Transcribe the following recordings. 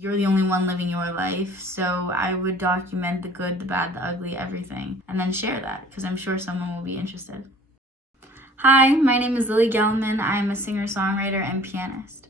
You're the only one living your life, so I would document the good, the bad, the ugly, everything, and then share that, because I'm sure someone will be interested. Hi, my name is Lily Gelman. I'm a singer-songwriter and pianist.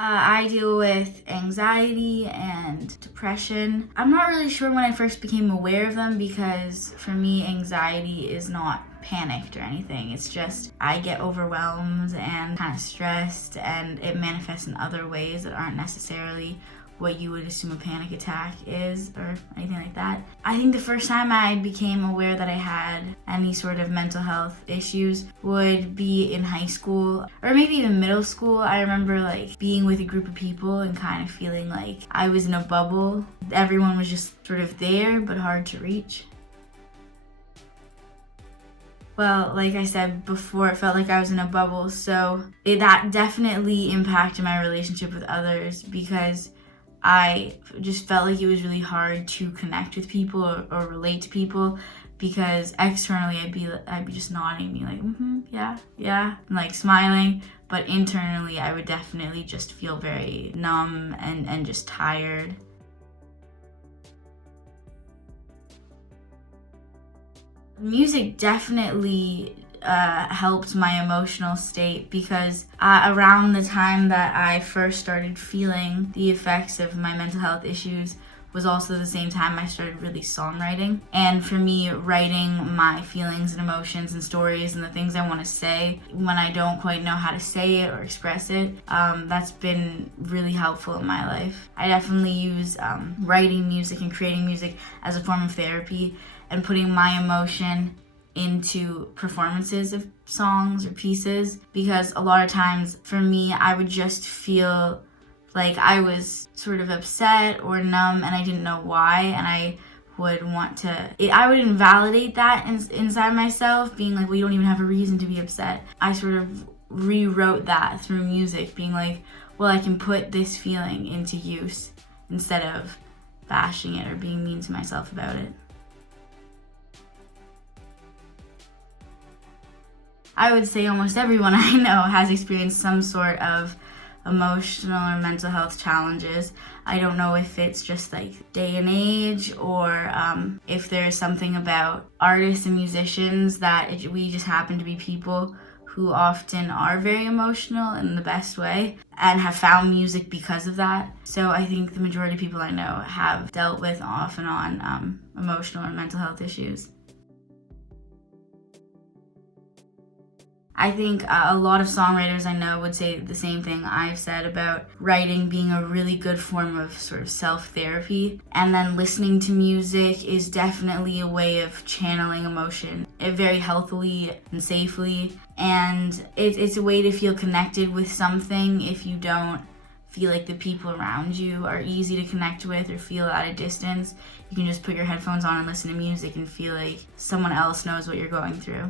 I deal with anxiety and depression. I'm not really sure when I first became aware of them, because for me, anxiety is not panicked or anything. It's just I get overwhelmed and kind of stressed, and it manifests in other ways that aren't necessarily what you would assume a panic attack is or anything like that. I think the first time I became aware that I had any sort of mental health issues would be in high school or maybe even middle school. I remember being with a group of people and kind of feeling like I was in a bubble. Everyone was just sort of there but hard to reach. Well, like I said before, it felt like I was in a bubble, so that definitely impacted my relationship with others, because I just felt like it was really hard to connect with people or relate to people, because externally I'd be just nodding, being like, yeah, and smiling, but internally I would definitely just feel very numb and just tired. Music definitely helped my emotional state, because around the time that I first started feeling the effects of my mental health issues was also the same time I started really songwriting. And for me, writing my feelings and emotions and stories and the things I want to say when I don't quite know how to say it or express it, that's been really helpful in my life. I definitely use writing music and creating music as a form of therapy and putting my emotion into performances of songs or pieces, because a lot of times for me, I would just feel like I was sort of upset or numb and I didn't know why, and I would invalidate that inside myself, being like, well, you don't even have a reason to be upset. I sort of rewrote that through music, being like, well, I can put this feeling into use instead of bashing it or being mean to myself about it. I would say almost everyone I know has experienced some sort of emotional or mental health challenges. I don't know if it's just day and age, or if there's something about artists and musicians that we just happen to be people who often are very emotional in the best way and have found music because of that. So I think the majority of people I know have dealt with off and on emotional or mental health issues. I think a lot of songwriters I know would say the same thing I've said about writing being a really good form of sort of self-therapy. And then listening to music is definitely a way of channeling emotion very healthily and safely. And it's a way to feel connected with something if you don't feel like the people around you are easy to connect with or feel at a distance. You can just put your headphones on and listen to music and feel like someone else knows what you're going through.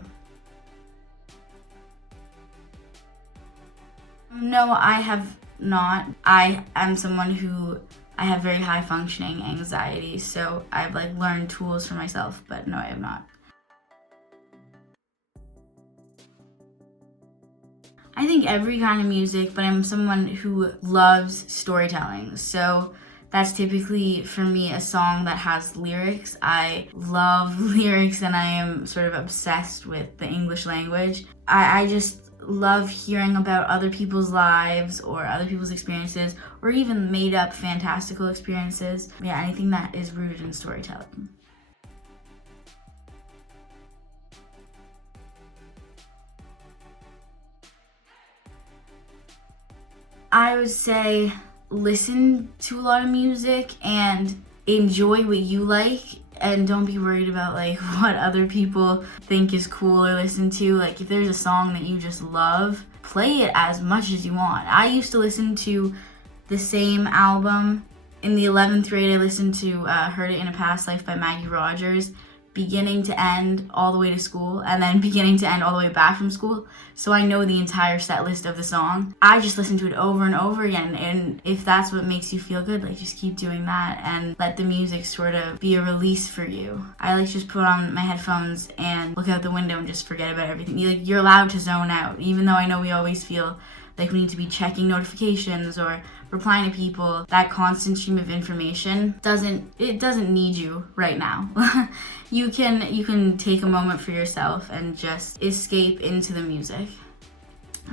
No, I have not. I am someone who I have very high functioning anxiety, so I've learned tools for myself, but no, I have not. I think every kind of music, but I'm someone who loves storytelling. So that's typically for me a song that has lyrics. I love lyrics and I am sort of obsessed with the English language. I just love hearing about other people's lives or other people's experiences, or even made up fantastical experiences. Yeah, anything that is rooted in storytelling. I would say listen to a lot of music and enjoy what you like, and don't be worried about what other people think is cool or listen to. If there's a song that you just love, play it as much as you want. I used to listen to the same album. In the 11th grade, I listened to Heard It in a Past Life by Maggie Rogers, beginning to end all the way to school, and then beginning to end all the way back from school. So I know the entire set list of the song. I just listen to it over and over again, and if that's what makes you feel good, like, just keep doing that and let the music sort of be a release for you. I like just put on my headphones and look out the window and just forget about everything. You're allowed to zone out, even though I know we always feel like we need to be checking notifications or replying to people. That constant stream of information doesn't need you right now. You can take a moment for yourself and just escape into the music.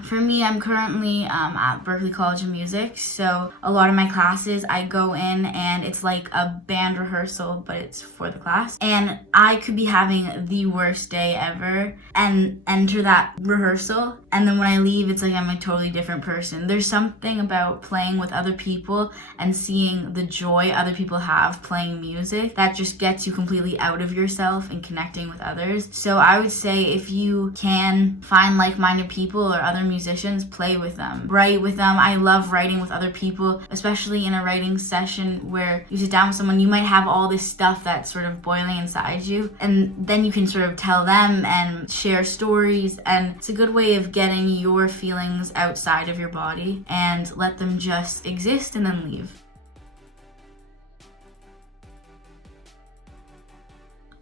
For me, I'm currently at Berklee College of Music, so a lot of my classes, I go in and it's like a band rehearsal, but it's for the class. And I could be having the worst day ever and enter that rehearsal, and then when I leave, it's like I'm a totally different person. There's something about playing with other people and seeing the joy other people have playing music that just gets you completely out of yourself and connecting with others. So I would say if you can find like-minded people or other musicians, play with them, write with them. I love writing with other people, especially in a writing session where you sit down with someone. You might have all this stuff that's sort of boiling inside you, and then you can sort of tell them and share stories, and it's a good way of getting your feelings outside of your body and let them just exist and then leave.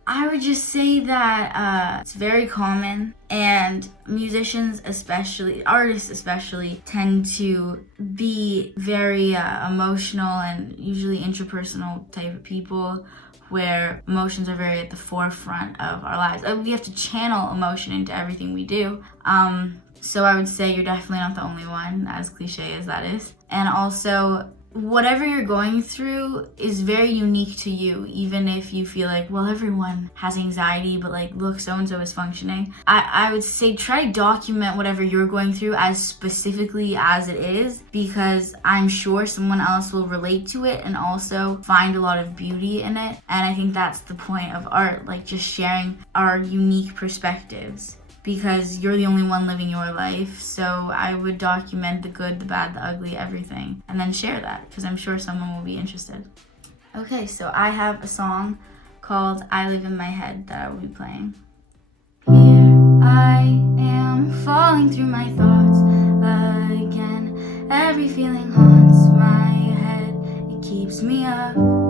I would just say that it's very common, and musicians especially, artists especially, tend to be very emotional and usually interpersonal type of people, where emotions are very at the forefront of our lives. We have to channel emotion into everything we do. So I would say you're definitely not the only one, as cliche as that is. And also, whatever you're going through is very unique to you, even if you feel like, well, everyone has anxiety, but like, look, so-and-so is functioning. I would say try to document whatever you're going through as specifically as it is, because I'm sure someone else will relate to it and also find a lot of beauty in it. And I think that's the point of art, like just sharing our unique perspectives, because you're the only one living your life. So I would document the good, the bad, the ugly, everything, and then share that, because I'm sure someone will be interested. Okay, so I have a song called I Live in My Head that I will be playing. Here I am, falling through my thoughts again. Every feeling haunts my head, it keeps me up.